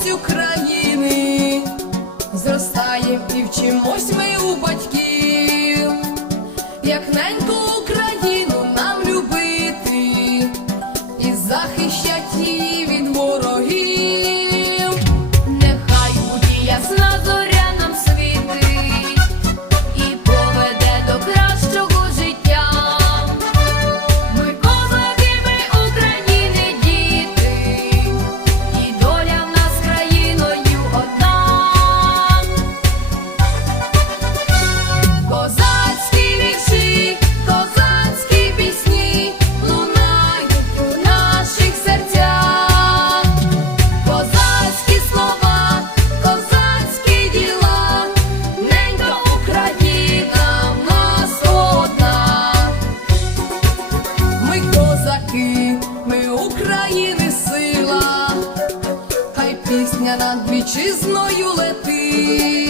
гордість України, зростаєм і вчимось ми у батьків, як неньку Україну. пісня над вітчизною летить.